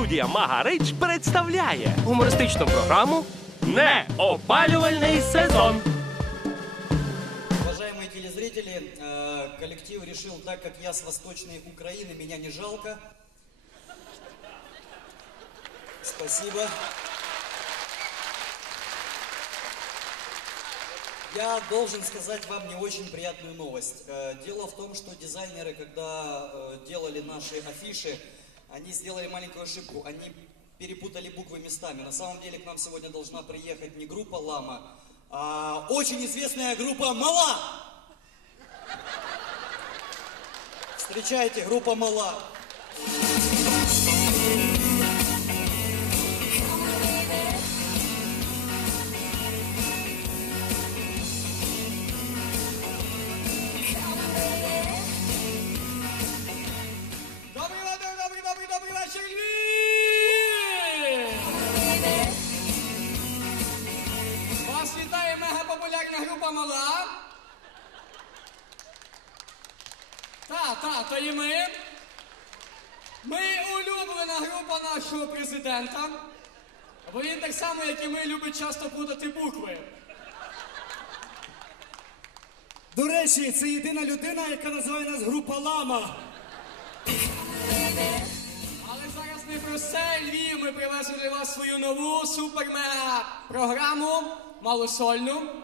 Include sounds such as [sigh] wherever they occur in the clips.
Студія Магарич представляє гумористичну програму Неопалювальний сезон. Уважаемые телезрители, э, коллектив решил, так как я с Восточной Украины, меня не жалко. Спасибо. Я должен сказать вам не очень приятную новость. Э, Дело в том, что дизайнеры, когда э, делали наши афиши, они сделали маленькую ошибку. Они перепутали буквы местами. На самом деле к нам сегодня должна приехать не группа Лама, а очень известная группа Мала. Встречайте, группа Мала. Добрий Мала. Та, та, то і ми. Ми улюблена група нашого президента. Бо він так само, як і ми, любить часто путати букви. До речі, це єдина людина, яка називає нас група Лама. Але зараз не про це, Львів. Ми привезли для вас свою нову супер-мега програму малосольну.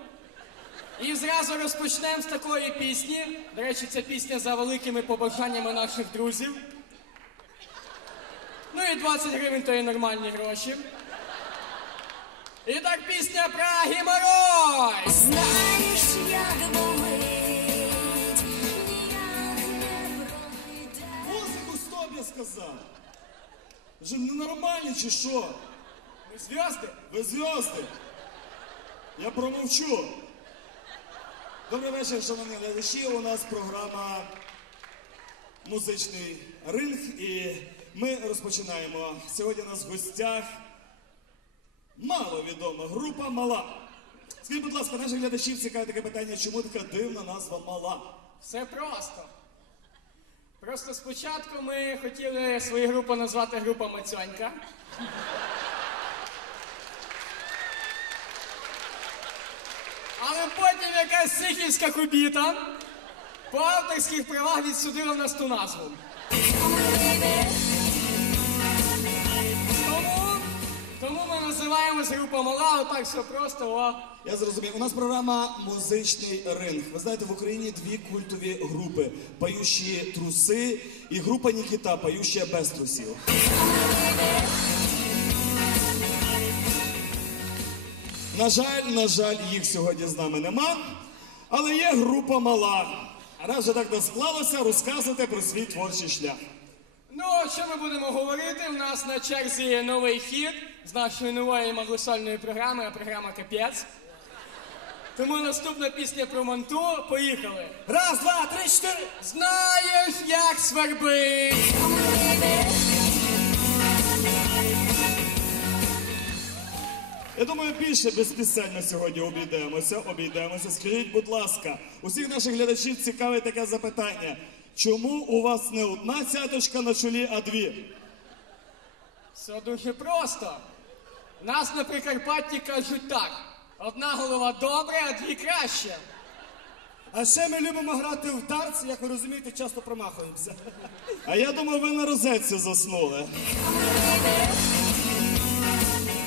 І зразу розпочнемо з такої пісні. До речі, це пісня за великими побажаннями наших друзів. Ну і 20 гривень то є нормальні гроші. І так пісня про геморой! Знаєш, як болить, ніяк не пройде. Музику стоп, я сказав. Вже ненормальні чи що? Ми зв'язки? Ви зв'язки. Я промовчу. Добрий вечір, шановні глядачі. У нас програма Музичний ринг. І ми розпочинаємо. Сьогодні у нас в гостях маловідома група Мала. Скажіть, будь ласка, наших глядачів цікаве таке питання, чому така дивна назва Мала? Все просто. Просто спочатку ми хотіли свою групу назвати група Мацьонька. Але потім якась сихівська кубіта по авторських правах відсудила нас ту назву. Тому, ми називаємось група мала, отак все просто. О. Я зрозумів. У нас програма Музичний ринг. Ви знаєте, в Україні дві культові групи: Пающі труси і група Нікіта, Пающа без трусів. На жаль, на жаль, їх сьогодні з нами нема, але є група мала. Раз вже так не склалося, розказуйте про свій творчий шлях. Ну, що ми будемо говорити? У нас на черзі новий хіт з нашої нової маглосольної програми, а програма Капець. Тому наступна пісня про манту. Поїхали. Раз, два, три, чотири. Знаєш, як свербить. Я думаю, більше без пісень ми сьогодні обійдемося. Обійдемося. Скажіть, будь ласка, усіх наших глядачів цікаве таке запитання. Чому у вас не одна цяточка на чолі, а дві? Все дуже просто. Нас на Прикарпатті кажуть так: одна голова добре, а дві краще. А ще ми любимо грати в дартс, як ви розумієте, часто промахуємося. А я думаю, ви на розетці заснули.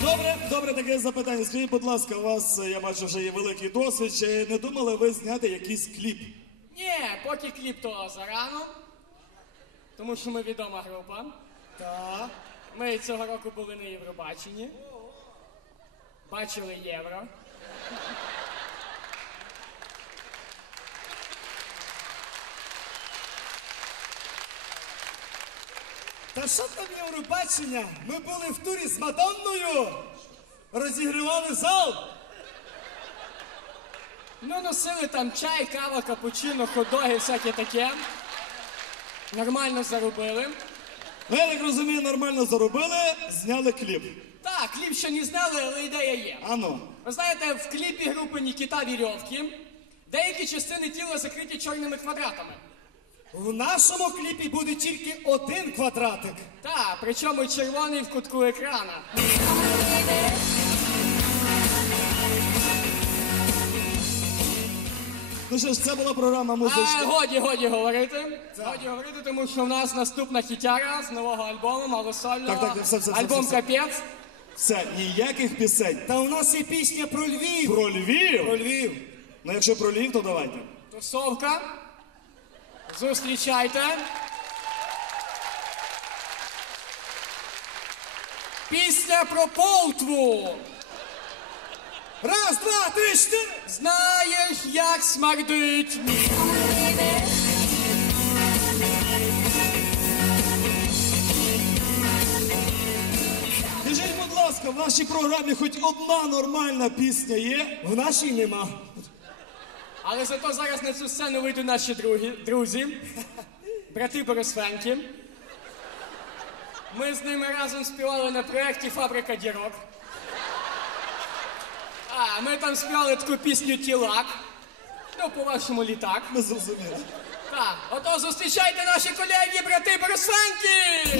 Добре, добре, таке запитання. Скажіть, будь ласка, у вас, я бачу, вже є великий досвід. Чи не думали ви зняти якийсь кліп? Ні, поки кліп то зарано. Тому що ми відома група. Так. Ми цього року були на Євробаченні. Бачили євро. Та що там Євробачення? Ми були в турі з Мадонною. Розігрівали зал. Ну, носили там чай, кава, капучино, ходоги, всяке таке. Нормально заробили. Ну, я так розумію, нормально заробили, зняли кліп. Так, кліп ще не знали, але ідея є. Ану. Ви знаєте, в кліпі групи Нікіта Вірьовки деякі частини тіла закриті чорними квадратами. В нашому кліпі буде тільки один квадратик. Та, причому червоний в кутку екрана. Ну що ж, це була програма А, музична. годі, годі говорити. Годі говорити, тому що в нас наступна хітяра з нового альбому, малосольного. Так, так, так, все, все, все, Альбом все, все. капець. Все, ніяких пісень. Та у нас є пісня про Львів. Про Львів? Про Львів. Ну якщо про Львів, то давайте. Тусовка. Зустрічайте. Пісня про полтву. Раз, два, три, чотири. Знаєш, як смердить мій. Скажіть, будь ласка, в вашій програмі хоч одна нормальна пісня є? В нашій нема. Але зато зараз на цю сцену вийдуть наші другі, друзі, брати Борисфенки. Ми з ними разом співали на проєкті Фабрика дірок. А, ми там співали таку пісню Тілак. Ну, по-вашому літак. Ми зрозуміли. Так, ото зустрічайте наші колеги, брати Борисфенки!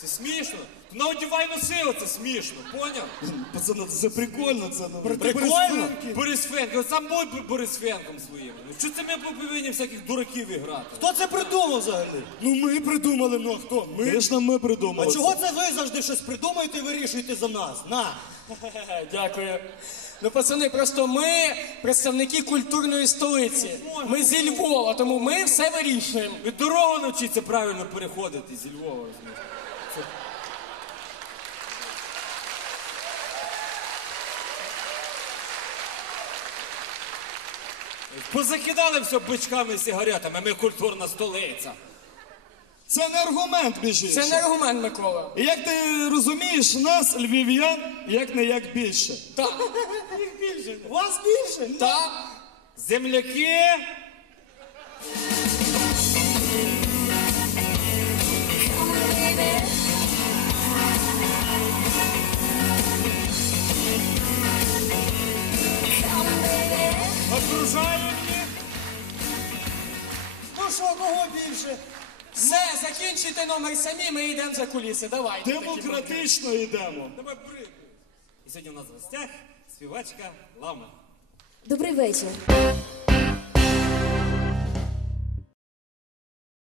Це смішно? На одівай носи, це смішно, поняв? Пацани, це прикольно, це ну, Прикольно? Борис Фенко, сам будь Борис Фенком своїм. Ну, Що це ми повинні всяких дураків іграти? Хто це придумав взагалі? Ну ми придумали, ну а хто? Ми. Звісно, ми придумали. А чого це ви завжди щось придумаєте і вирішуєте за нас? На. [laughs] Дякую. Ну, пацани, просто ми представники культурної столиці. Ми зі Львова, тому ми все вирішуємо. Ви дорогу навчіться правильно переходити зі Львова. Це- Позакидали все бичками і сигаретами, ми культурна столиця. Це не аргумент, між іншим. Це не аргумент, Микола. І як ти розумієш, нас, львів'ян, як не як більше. Так, Вас більше? так. Земляки, Все, закінчуйте номер самі, ми йдемо за куліси. Давайте. Демократично йдемо. Давай при. І сьогодні у нас в гостях співачка Лама. Добрий вечір.